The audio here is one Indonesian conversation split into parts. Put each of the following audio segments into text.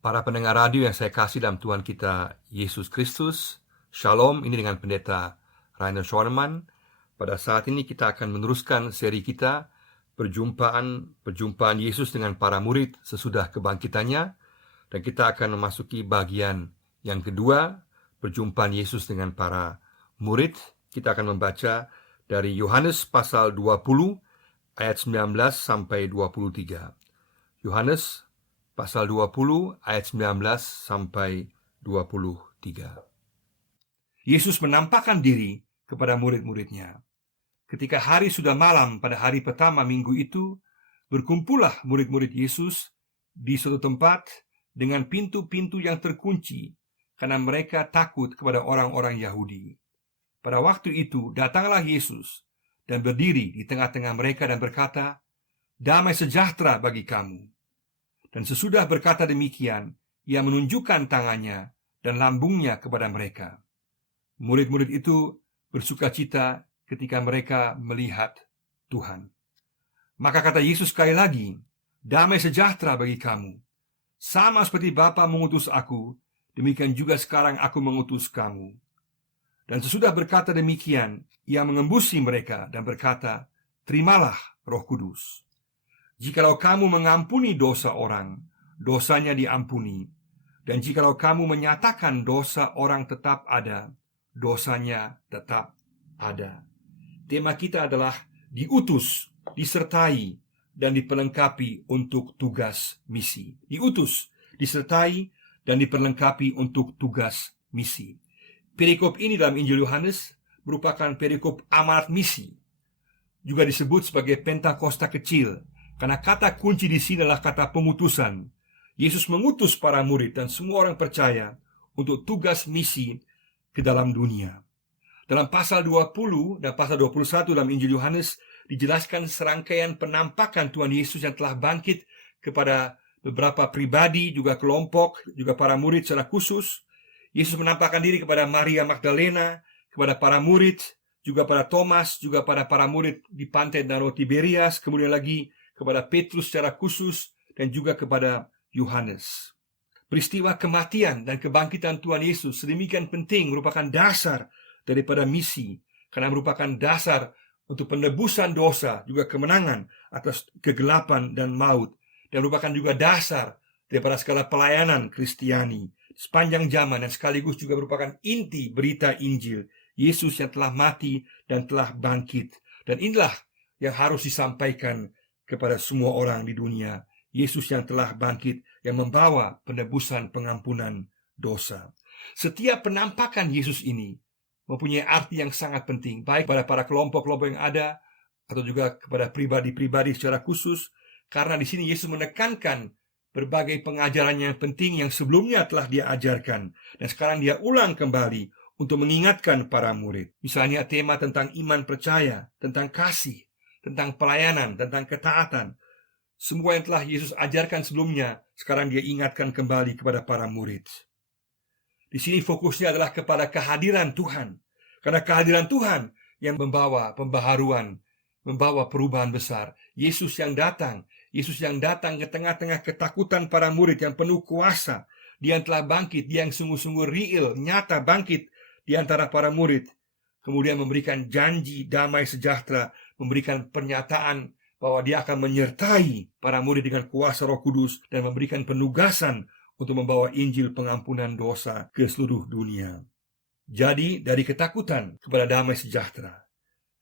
Para pendengar radio yang saya kasih dalam Tuhan kita Yesus Kristus, Shalom, ini dengan Pendeta Rainer Schoenemann. Pada saat ini kita akan meneruskan seri kita, perjumpaan Yesus dengan para murid sesudah kebangkitannya. Dan kita akan memasuki bagian yang kedua, perjumpaan Yesus dengan para murid. Kita akan membaca dari Yohanes pasal 20, ayat 19 sampai 23. Yohanes pasal 20 ayat 19 sampai 23. Yesus menampakkan diri kepada murid-muridnya. Ketika hari sudah malam pada hari pertama minggu itu, berkumpullah murid-murid Yesus di suatu tempat dengan pintu-pintu yang terkunci, karena mereka takut kepada orang-orang Yahudi. Pada waktu itu datanglah Yesus dan berdiri di tengah-tengah mereka dan berkata, "Damai sejahtera bagi kamu." Dan sesudah berkata demikian, ia menunjukkan tangannya dan lambungnya kepada mereka. Murid-murid itu bersukacita ketika mereka melihat Tuhan. Maka kata Yesus sekali lagi, "Damai sejahtera bagi kamu. Sama seperti Bapa mengutus aku, demikian juga sekarang aku mengutus kamu." Dan sesudah berkata demikian, ia mengembusi mereka dan berkata, "Terimalah Roh Kudus. Jikalau kamu mengampuni dosa orang, dosanya diampuni. Dan jikalau kamu menyatakan dosa orang tetap ada, dosanya tetap ada." Tema kita adalah diutus, disertai, dan diperlengkapi untuk tugas misi. Diutus, disertai, dan diperlengkapi untuk tugas misi. Perikop ini dalam Injil Yohanes merupakan perikop amanat misi. Juga disebut sebagai Pentakosta kecil, karena kata kunci di sini adalah kata pengutusan. Yesus mengutus para murid dan semua orang percaya untuk tugas misi ke dalam dunia. Dalam pasal 20 dan pasal 21 dalam Injil Yohanes dijelaskan serangkaian penampakan Tuhan Yesus yang telah bangkit kepada beberapa pribadi, juga kelompok, juga para murid secara khusus. Yesus menampakkan diri kepada Maria Magdalena, kepada para murid, juga pada Thomas, juga pada para murid di pantai Danau Tiberias, kemudian lagi kepada Petrus secara khusus, dan juga kepada Yohanes. Peristiwa kematian dan kebangkitan Tuhan Yesus sedemikian penting, merupakan dasar daripada misi, karena merupakan dasar untuk penebusan dosa, juga kemenangan atas kegelapan dan maut, dan merupakan juga dasar daripada segala pelayanan Kristiani sepanjang zaman, dan sekaligus juga merupakan inti berita Injil, Yesus yang telah mati dan telah bangkit. Dan inilah yang harus disampaikan kepada semua orang di dunia. Yesus yang telah bangkit, yang membawa penebusan pengampunan dosa. Setiap penampakan Yesus ini mempunyai arti yang sangat penting, baik pada para kelompok-kelompok yang ada, atau juga kepada pribadi-pribadi secara khusus, karena di sini Yesus menekankan berbagai pengajaran yang penting yang sebelumnya telah dia ajarkan, dan sekarang dia ulang kembali untuk mengingatkan para murid. Misalnya tema tentang iman percaya, tentang kasih, tentang pelayanan, tentang ketaatan. Semua yang telah Yesus ajarkan sebelumnya, sekarang dia ingatkan kembali kepada para murid. Di sini fokusnya adalah kepada kehadiran Tuhan. Karena kehadiran Tuhan yang membawa pembaharuan, membawa perubahan besar. Yesus yang datang ke tengah-tengah ketakutan para murid yang penuh kuasa. Dia yang telah bangkit, dia yang sungguh-sungguh real, nyata bangkit di antara para murid. Kemudian memberikan janji damai sejahtera, memberikan pernyataan bahwa dia akan menyertai para murid dengan kuasa Roh Kudus dan memberikan penugasan untuk membawa Injil pengampunan dosa ke seluruh dunia. Jadi dari ketakutan kepada damai sejahtera,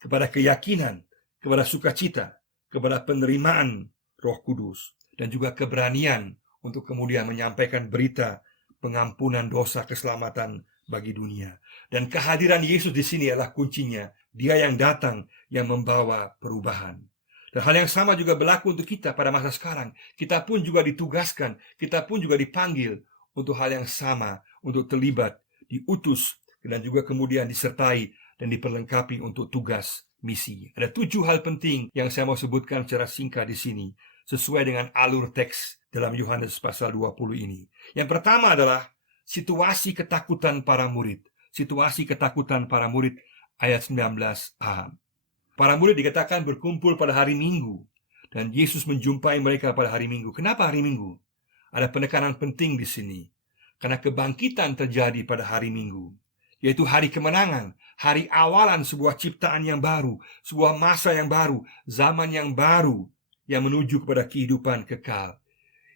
kepada keyakinan, kepada sukacita, kepada penerimaan Roh Kudus, dan juga keberanian untuk kemudian menyampaikan berita pengampunan dosa, keselamatan bagi dunia. Dan kehadiran Yesus di sini adalah kuncinya. Dia yang datang, yang membawa perubahan. Dan hal yang sama juga berlaku untuk kita pada masa sekarang. Kita pun juga ditugaskan, kita pun juga dipanggil untuk hal yang sama, untuk terlibat, diutus, dan juga kemudian disertai dan diperlengkapi untuk tugas misi. Ada 7 hal penting yang saya mau sebutkan secara singkat di sini, sesuai dengan alur teks dalam Yohanes pasal 20 ini. Yang pertama adalah situasi ketakutan para murid. Situasi ketakutan para murid ayat 19a. Para murid dikatakan berkumpul pada hari Minggu, dan Yesus menjumpai mereka pada hari Minggu. Kenapa hari Minggu? Ada penekanan penting di sini. Karena kebangkitan terjadi pada hari Minggu, yaitu hari kemenangan, hari awalan sebuah ciptaan yang baru, sebuah masa yang baru, zaman yang baru yang menuju kepada kehidupan kekal.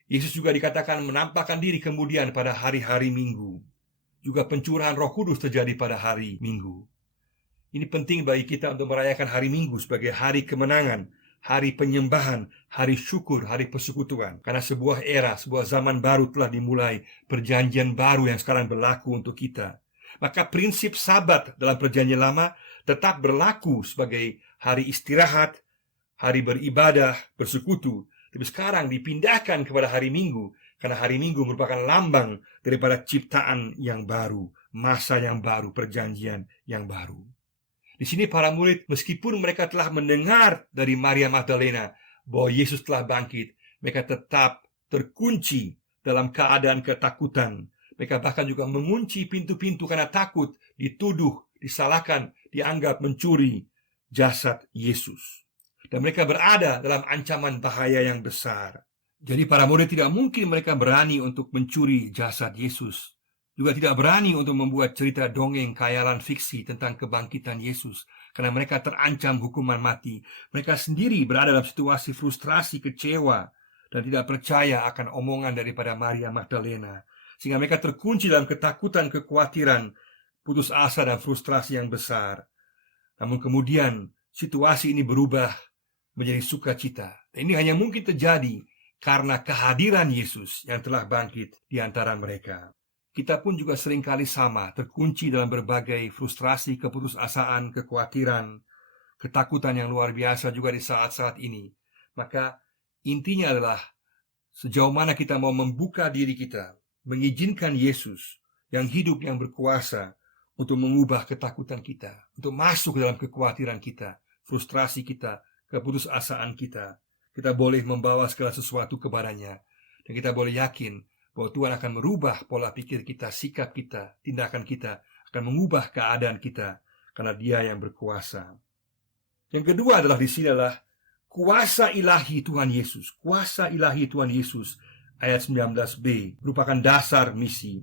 Yesus juga dikatakan menampakkan diri kemudian pada hari-hari Minggu. Juga pencurahan Roh Kudus terjadi pada hari Minggu. Ini penting bagi kita untuk merayakan hari Minggu sebagai hari kemenangan, hari penyembahan, hari syukur, hari persekutuan. Karena sebuah era, sebuah zaman baru telah dimulai, perjanjian baru yang sekarang berlaku untuk kita. Maka prinsip Sabat dalam perjanjian lama tetap berlaku sebagai hari istirahat, hari beribadah, bersekutu. Tapi sekarang dipindahkan kepada hari Minggu, karena hari Minggu merupakan lambang daripada ciptaan yang baru, masa yang baru, perjanjian yang baru. Di sini para murid, meskipun mereka telah mendengar dari Maria Magdalena bahwa Yesus telah bangkit, mereka tetap terkunci dalam keadaan ketakutan. Mereka bahkan juga mengunci pintu-pintu karena takut dituduh, disalahkan, dianggap mencuri jasad Yesus. Dan mereka berada dalam ancaman bahaya yang besar. Jadi para murid tidak mungkin mereka berani untuk mencuri jasad Yesus. Juga tidak berani untuk membuat cerita dongeng khayalan fiksi tentang kebangkitan Yesus, karena mereka terancam hukuman mati. Mereka sendiri berada dalam situasi frustrasi, kecewa, dan tidak percaya akan omongan daripada Maria Magdalena, sehingga mereka terkunci dalam ketakutan, kekhawatiran, putus asa, dan frustrasi yang besar. Namun kemudian situasi ini berubah menjadi sukacita. Dan ini hanya mungkin terjadi karena kehadiran Yesus yang telah bangkit di antara mereka. Kita pun juga seringkali sama, terkunci dalam berbagai frustrasi, keputusasaan, kekhawatiran, ketakutan yang luar biasa juga di saat-saat ini. Maka intinya adalah sejauh mana kita mau membuka diri kita, mengizinkan Yesus yang hidup, yang berkuasa untuk mengubah ketakutan kita, untuk masuk ke dalam kekhawatiran kita, frustrasi kita, keputusasaan kita. Kita boleh membawa segala sesuatu kepadanya, dan kita boleh yakin bahwa Tuhan akan merubah pola pikir kita, sikap kita, tindakan kita, akan mengubah keadaan kita, karena Dia yang berkuasa. Yang kedua adalah di sini adalah kuasa ilahi Tuhan Yesus. Kuasa ilahi Tuhan Yesus, ayat 19b, merupakan dasar misi.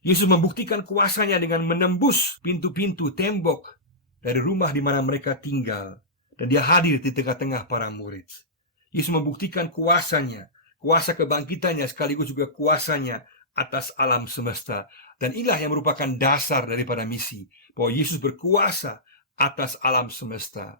Yesus membuktikan kuasanya dengan menembus pintu-pintu tembok dari rumah di mana mereka tinggal, dan Dia hadir di tengah-tengah para murid. Yesus membuktikan kuasanya, kuasa kebangkitannya, sekaligus juga kuasanya atas alam semesta. Dan inilah yang merupakan dasar daripada misi, bahwa Yesus berkuasa atas alam semesta.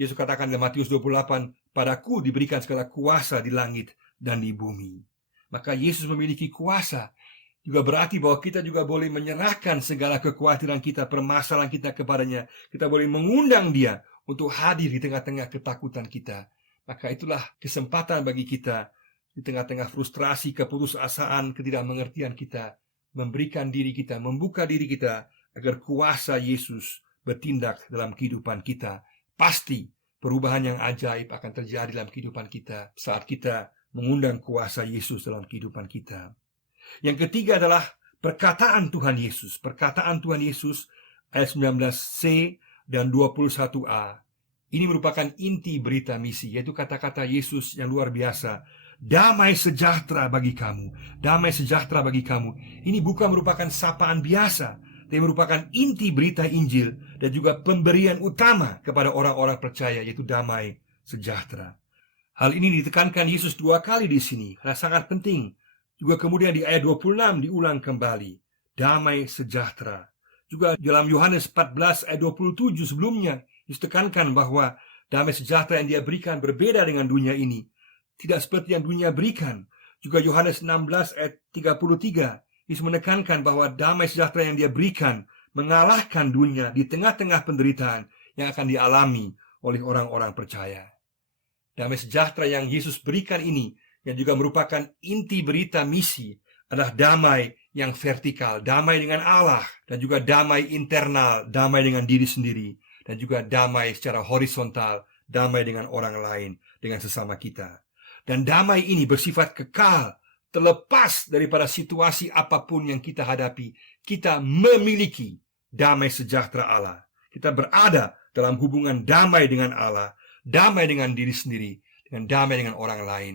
Yesus katakan dalam Matius 28, padaku diberikan segala kuasa di langit dan di bumi. Maka Yesus memiliki kuasa, juga berarti bahwa kita juga boleh menyerahkan segala kekhawatiran kita, permasalahan kita kepadanya. Kita boleh mengundang Dia untuk hadir di tengah-tengah ketakutan kita. Maka itulah kesempatan bagi kita di tengah-tengah frustrasi, keputusasaan, ketidakmengertian kita, memberikan diri kita, membuka diri kita, agar kuasa Yesus bertindak dalam kehidupan kita. Pasti perubahan yang ajaib akan terjadi dalam kehidupan kita saat kita mengundang kuasa Yesus dalam kehidupan kita. Yang ketiga adalah perkataan Tuhan Yesus. Perkataan Tuhan Yesus ayat 19c dan 21a. Ini merupakan inti berita misi, yaitu kata-kata Yesus yang luar biasa. Damai sejahtera bagi kamu, damai sejahtera bagi kamu. Ini bukan merupakan sapaan biasa, tapi merupakan inti berita Injil dan juga pemberian utama kepada orang-orang percaya, yaitu damai sejahtera. Hal ini ditekankan Yesus 2 kali di sini, karena sangat penting. Juga kemudian di ayat 26 diulang kembali, damai sejahtera. Juga dalam Yohanes 14 ayat 27 sebelumnya, Yesus tekankan bahwa damai sejahtera yang Dia berikan berbeda dengan dunia ini. Tidak seperti yang dunia berikan. Juga Yohanes 16 ayat 33, Yesus menekankan bahwa damai sejahtera yang Dia berikan mengalahkan dunia di tengah-tengah penderitaan yang akan dialami oleh orang-orang percaya. Damai sejahtera yang Yesus berikan ini, yang juga merupakan inti berita misi, adalah damai yang vertikal, damai dengan Allah, dan juga damai internal, damai dengan diri sendiri, dan juga damai secara horizontal, damai dengan orang lain, dengan sesama kita. Dan damai ini bersifat kekal, terlepas daripada situasi apapun yang kita hadapi. Kita memiliki damai sejahtera Allah. Kita berada dalam hubungan damai dengan Allah, damai dengan diri sendiri, dengan damai dengan orang lain.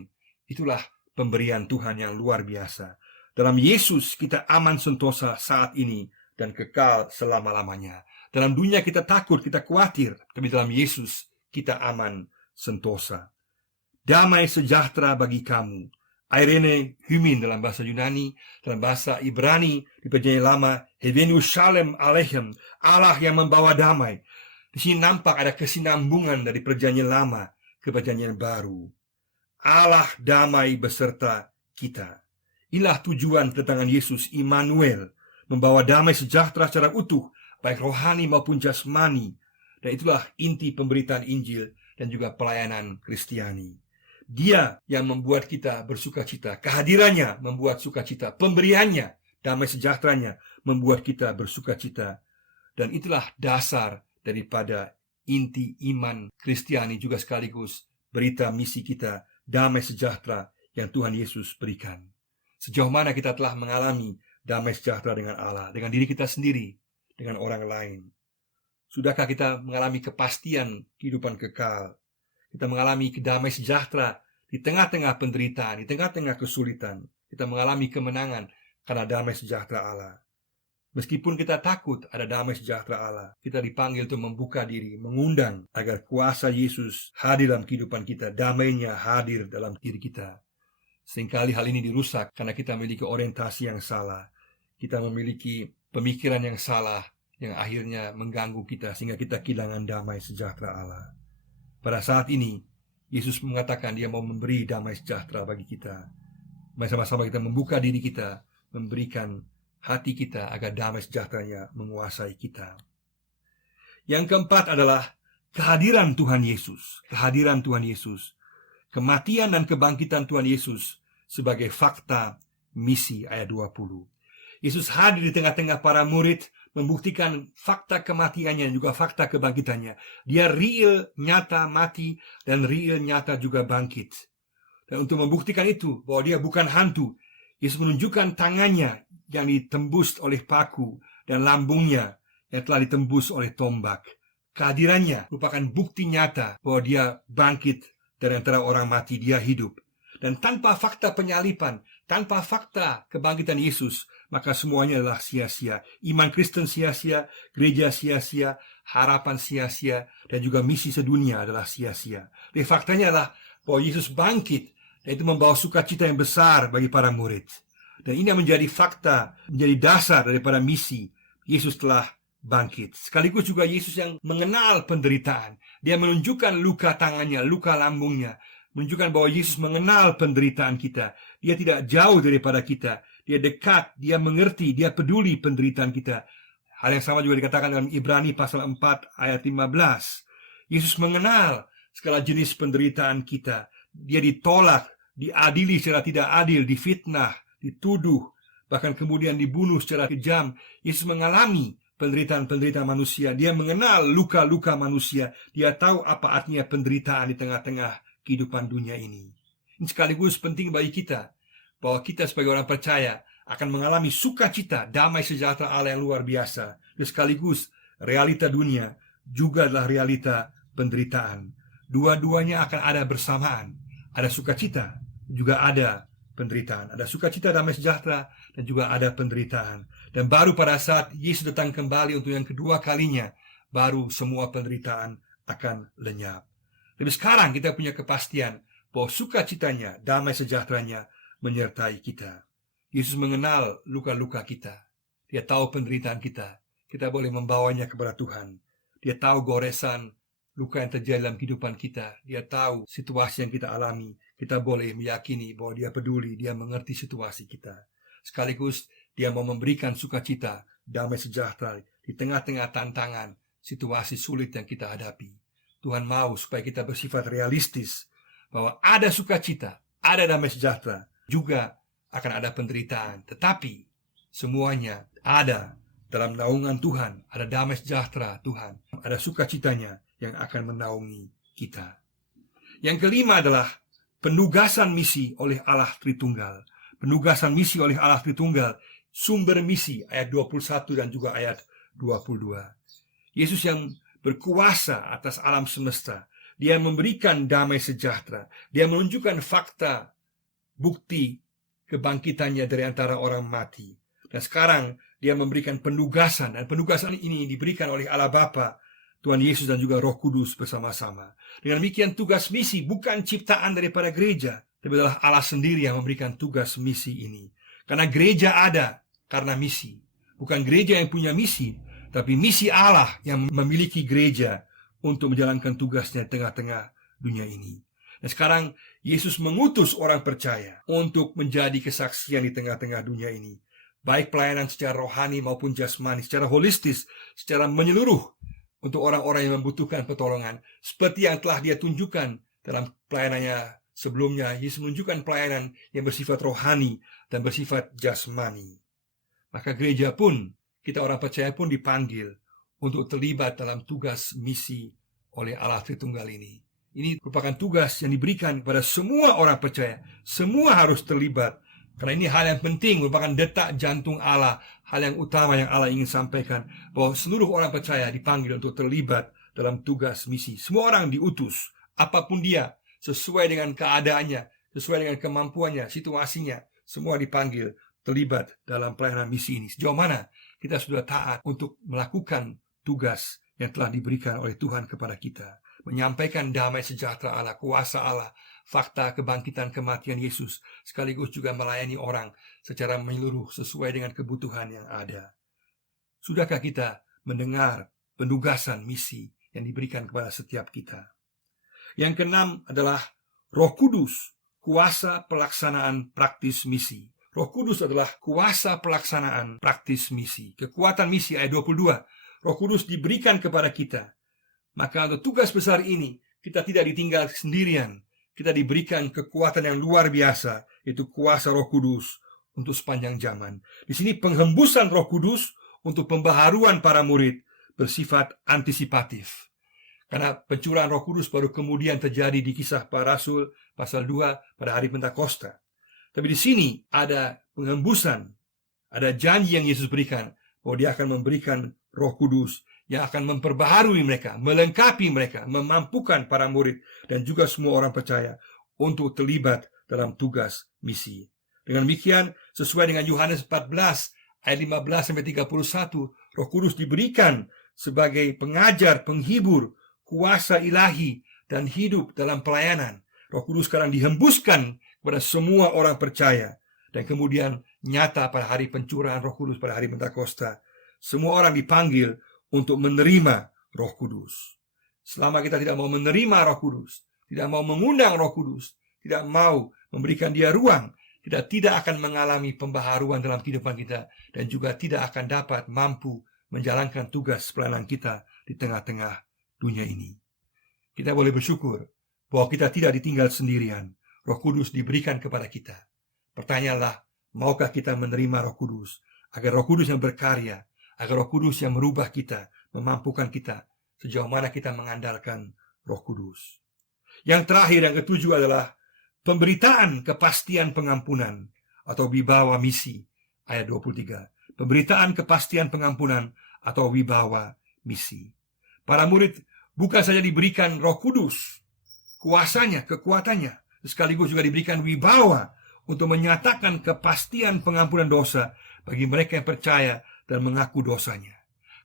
Itulah pemberian Tuhan yang luar biasa. Dalam Yesus kita aman sentosa saat ini dan kekal selama-lamanya. Dalam dunia kita takut, kita khawatir, tapi dalam Yesus kita aman sentosa. Damai sejahtera bagi kamu. Irene Hymin dalam bahasa Yunani, dalam bahasa Ibrani di Perjanjian Lama, Hevenu Shalem Aleichem, Allah yang membawa damai. Di sini nampak ada kesinambungan dari Perjanjian Lama ke Perjanjian Baru. Allah damai beserta kita. Inilah tujuan kedatangan Yesus, Immanuel, membawa damai sejahtera secara utuh, baik rohani maupun jasmani. Dan itulah inti pemberitaan Injil dan juga pelayanan Kristiani. Dia yang membuat kita bersukacita. Kehadirannya membuat sukacita. Pemberiannya, damai sejahteranya, membuat kita bersukacita. Dan itulah dasar daripada inti iman Kristiani, juga sekaligus berita misi kita, damai sejahtera yang Tuhan Yesus berikan. Sejauh mana kita telah mengalami damai sejahtera dengan Allah, dengan diri kita sendiri, dengan orang lain. Sudahkah kita mengalami kepastian kehidupan kekal? Kita mengalami damai sejahtera di tengah-tengah penderitaan, di tengah-tengah kesulitan. Kita mengalami kemenangan karena damai sejahtera Allah. Meskipun kita takut, ada damai sejahtera Allah. Kita dipanggil untuk membuka diri, mengundang agar kuasa Yesus hadir dalam kehidupan kita, damainya hadir dalam diri kita. Seringkali hal ini dirusak karena kita memiliki orientasi yang salah. Kita memiliki pemikiran yang salah yang akhirnya mengganggu kita sehingga kita kehilangan damai sejahtera Allah. Pada saat ini, Yesus mengatakan dia mau memberi damai sejahtera bagi kita. Mari sama-sama kita membuka diri kita, memberikan hati kita agar damai sejahteranya menguasai kita. Yang keempat adalah kehadiran Tuhan Yesus. Kehadiran Tuhan Yesus. Kematian dan kebangkitan Tuhan Yesus sebagai fakta misi ayat 20. Yesus hadir di tengah-tengah para murid, membuktikan fakta kematiannya dan juga fakta kebangkitannya. Dia real, nyata mati, dan real, nyata juga bangkit. Dan untuk membuktikan itu, bahwa dia bukan hantu, Yesus menunjukkan tangannya yang ditembus oleh paku dan lambungnya yang telah ditembus oleh tombak. Kehadirannya merupakan bukti nyata bahwa dia bangkit dari antara orang mati, dia hidup. Dan tanpa fakta penyalipan, tanpa fakta kebangkitan Yesus, maka semuanya adalah sia-sia. Iman Kristen sia-sia, gereja sia-sia, harapan sia-sia, dan juga misi sedunia adalah sia-sia. Jadi faktanya adalah bahwa Yesus bangkit, dan itu membawa sukacita yang besar bagi para murid. Dan ini yang menjadi fakta, menjadi dasar daripada misi. Yesus telah bangkit. Sekaligus juga Yesus yang mengenal penderitaan. Dia menunjukkan luka tangannya, luka lambungnya, menunjukkan bahwa Yesus mengenal penderitaan kita. Dia tidak jauh daripada kita. Dia dekat, dia mengerti, dia peduli penderitaan kita. Hal yang sama juga dikatakan dalam Ibrani pasal 4 ayat 15. Yesus mengenal segala jenis penderitaan kita. Dia ditolak, diadili secara tidak adil, difitnah, dituduh, bahkan kemudian dibunuh secara kejam. Yesus mengalami penderitaan-penderitaan manusia. Dia mengenal luka-luka manusia. Dia tahu apa artinya penderitaan di tengah-tengah kehidupan dunia ini. Ini sekaligus penting bagi kita, bahwa kita sebagai orang percaya akan mengalami sukacita, damai sejahtera Allah yang luar biasa. Dan sekaligus realita dunia juga adalah realita penderitaan. Dua-duanya akan ada bersamaan. Ada sukacita, juga ada penderitaan. Ada sukacita, damai sejahtera, dan juga ada penderitaan. Dan baru pada saat Yesus datang kembali untuk yang kedua kalinya, baru semua penderitaan akan lenyap. Tapi sekarang kita punya kepastian bahwa sukacitanya, damai sejahteranya menyertai kita. Yesus mengenal luka-luka kita. Dia tahu penderitaan kita. Kita boleh membawanya kepada Tuhan. Dia tahu goresan luka yang terjadi dalam kehidupan kita. Dia tahu situasi yang kita alami. Kita boleh meyakini bahwa dia peduli, dia mengerti situasi kita. Sekaligus dia mau memberikan sukacita, damai sejahtera di tengah-tengah tantangan, situasi sulit yang kita hadapi. Tuhan mau supaya kita bersifat realistis, bahwa ada sukacita, ada damai sejahtera, juga akan ada penderitaan. Tetapi semuanya ada dalam naungan Tuhan, ada damai sejahtera Tuhan, ada sukacitanya yang akan menaungi kita. Yang kelima adalah penugasan misi oleh Allah Tritunggal. Penugasan misi oleh Allah Tritunggal, sumber misi ayat 21 dan juga ayat 22. Yesus yang berkuasa atas alam semesta, dia memberikan damai sejahtera, dia menunjukkan fakta bukti kebangkitannya dari antara orang mati. Dan sekarang dia memberikan penugasan, dan penugasan ini diberikan oleh Allah Bapa, Tuhan Yesus dan juga Roh Kudus bersama-sama. Dengan demikian tugas misi bukan ciptaan daripada gereja, tapi adalah Allah sendiri yang memberikan tugas misi ini. Karena gereja ada karena misi. Bukan gereja yang punya misi, tapi misi Allah yang memiliki gereja untuk menjalankan tugasnya di tengah-tengah dunia ini. Dan sekarang Yesus mengutus orang percaya untuk menjadi kesaksian di tengah-tengah dunia ini. Baik pelayanan secara rohani maupun jasmani, secara holistis, secara menyeluruh untuk orang-orang yang membutuhkan pertolongan. Seperti yang telah dia tunjukkan dalam pelayanannya sebelumnya, Yesus menunjukkan pelayanan yang bersifat rohani dan bersifat jasmani. Maka gereja pun, kita orang percaya pun dipanggil untuk terlibat dalam tugas misi oleh Allah Tritunggal ini. Ini merupakan tugas yang diberikan kepada semua orang percaya. Semua harus terlibat. Karena ini hal yang penting, merupakan detak jantung Allah. Hal yang utama yang Allah ingin sampaikan, bahwa seluruh orang percaya dipanggil untuk terlibat dalam tugas misi. Semua orang diutus, apapun dia, sesuai dengan keadaannya, sesuai dengan kemampuannya, situasinya. Semua dipanggil terlibat dalam pelayanan misi ini. Sejauh mana kita sudah taat untuk melakukan tugas yang telah diberikan oleh Tuhan kepada kita. Menyampaikan damai sejahtera Allah, kuasa Allah, fakta kebangkitan kematian Yesus, sekaligus juga melayani orang secara menyeluruh sesuai dengan kebutuhan yang ada. Sudahkah kita mendengar penugasan misi yang diberikan kepada setiap kita? Yang keenam adalah Roh Kudus, kuasa pelaksanaan praktis misi. Roh Kudus adalah kuasa pelaksanaan praktis misi. Kekuatan misi ayat 22. Roh Kudus diberikan kepada kita. Maka untuk tugas besar ini, kita tidak ditinggal sendirian. Kita diberikan kekuatan yang luar biasa, yaitu kuasa Roh Kudus untuk sepanjang zaman. Di sini penghembusan Roh Kudus untuk pembaharuan para murid bersifat antisipatif. Karena pencurahan Roh Kudus baru kemudian terjadi di Kisah Para Rasul pasal 2 pada hari Pentakosta. Tapi di sini ada penghembusan, ada janji yang Yesus berikan bahwa dia akan memberikan Roh Kudus yang akan memperbaharui mereka, melengkapi mereka, memampukan para murid dan juga semua orang percaya untuk terlibat dalam tugas misi. Dengan demikian, sesuai dengan Yohanes 14 ayat 15 sampai 31, Roh Kudus diberikan sebagai pengajar, penghibur, kuasa ilahi dan hidup dalam pelayanan. Roh Kudus sekarang dihembuskan kepada semua orang percaya, dan kemudian nyata pada hari pencurahan Roh Kudus pada hari Pentakosta. Semua orang dipanggil untuk menerima Roh Kudus. Selama kita tidak mau menerima Roh Kudus, tidak mau mengundang Roh Kudus, tidak mau memberikan dia ruang, kita tidak akan mengalami pembaharuan dalam kehidupan kita, dan juga tidak akan dapat mampu menjalankan tugas pelayanan kita di tengah-tengah dunia ini. Kita boleh bersyukur bahwa kita tidak ditinggal sendirian. Roh Kudus diberikan kepada kita. Pertanyaanlah, maukah kita menerima Roh Kudus, agar Roh Kudus yang berkarya, agar Roh Kudus yang merubah kita, memampukan kita, sejauh mana kita mengandalkan Roh Kudus. Yang terakhir, yang ketujuh adalah pemberitaan kepastian pengampunan atau wibawa misi, ayat 23. Pemberitaan kepastian pengampunan atau wibawa misi. Para murid bukan saja diberikan Roh Kudus, kuasanya, kekuatannya, sekaligus juga diberikan wibawa untuk menyatakan kepastian pengampunan dosa bagi mereka yang percaya dan mengaku dosanya.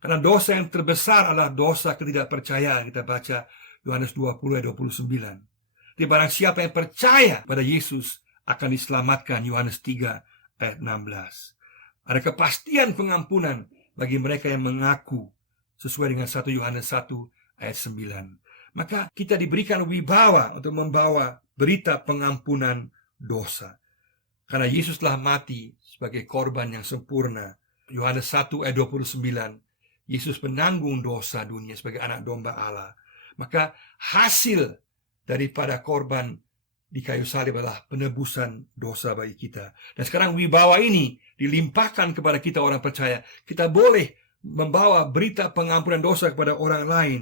Karena dosa yang terbesar adalah dosa ketidakpercayaan. Kita baca Yohanes 20 ayat 29. Di barang siapa yang percaya pada Yesus akan diselamatkan, Yohanes 3 ayat 16. Ada kepastian pengampunan bagi mereka yang mengaku sesuai dengan 1 Yohanes 1 ayat 9. Maka kita diberikan wibawa untuk membawa berita pengampunan dosa. Karena Yesus telah mati sebagai korban yang sempurna. Yohanes 1 ayat 29, Yesus penanggung dosa dunia sebagai anak domba Allah. Maka hasil daripada korban di kayu salib adalah penebusan dosa bagi kita. Dan sekarang wibawa ini dilimpahkan kepada kita orang percaya. Kita boleh membawa berita pengampunan dosa kepada orang lain.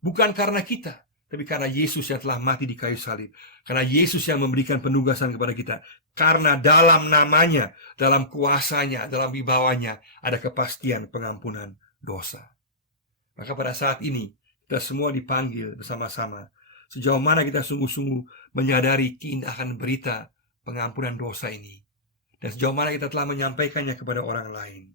Bukan karena kita, tapi karena Yesus yang telah mati di kayu salib. Karena Yesus yang memberikan penugasan kepada kita. Karena dalam namanya, dalam kuasanya, dalam wibawanya ada kepastian pengampunan dosa. Maka pada saat ini kita semua dipanggil bersama-sama. Sejauh mana kita sungguh-sungguh menyadari keindahan berita pengampunan dosa ini, dan sejauh mana kita telah menyampaikannya kepada orang lain.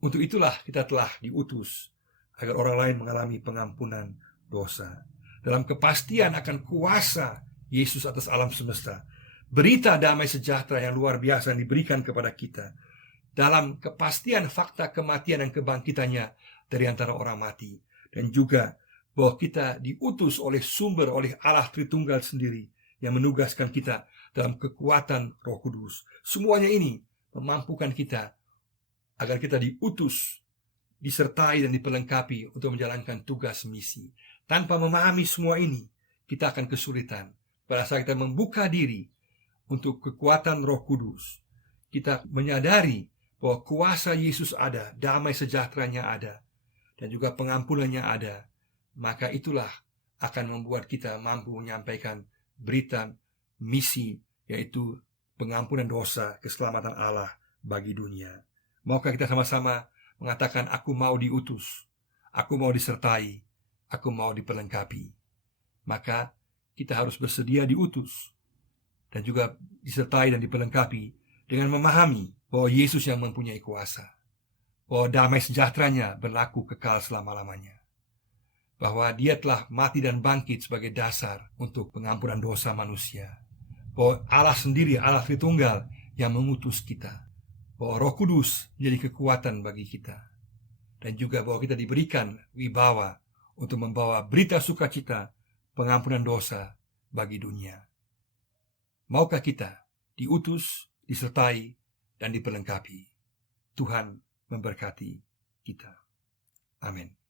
Untuk itulah kita telah diutus, agar orang lain mengalami pengampunan dosa. Dalam kepastian akan kuasa Yesus atas alam semesta, berita damai sejahtera yang luar biasa yang diberikan kepada kita, dalam kepastian fakta kematian dan kebangkitannya dari antara orang mati, dan juga bahwa kita diutus oleh sumber, oleh Allah Tritunggal sendiri yang menugaskan kita dalam kekuatan Roh Kudus. Semuanya ini memampukan kita agar kita diutus, disertai dan diperlengkapi untuk menjalankan tugas misi. Tanpa memahami semua ini, kita akan kesulitan. Pada saat kita membuka diri untuk kekuatan Roh Kudus, kita menyadari bahwa kuasa Yesus ada, damai sejahteranya ada, dan juga pengampunannya ada, maka itulah akan membuat kita mampu menyampaikan berita misi, yaitu pengampunan dosa, keselamatan Allah bagi dunia. Maukah kita sama-sama mengatakan, aku mau diutus, aku mau disertai, aku mau diperlengkapi. Maka kita harus bersedia diutus dan juga disertai dan diperlengkapi dengan memahami bahwa Yesus yang mempunyai kuasa, bahwa damai sejahteranya berlaku kekal selama-lamanya, bahwa Dia telah mati dan bangkit sebagai dasar untuk pengampunan dosa manusia, bahwa Allah sendiri, Allah Tritunggal yang mengutus kita, bahwa Roh Kudus menjadi kekuatan bagi kita, dan juga bahwa kita diberikan wibawa untuk membawa berita sukacita pengampunan dosa bagi dunia. Maukah kita diutus, disertai, dan diperlengkapi? Tuhan memberkati kita. Amin.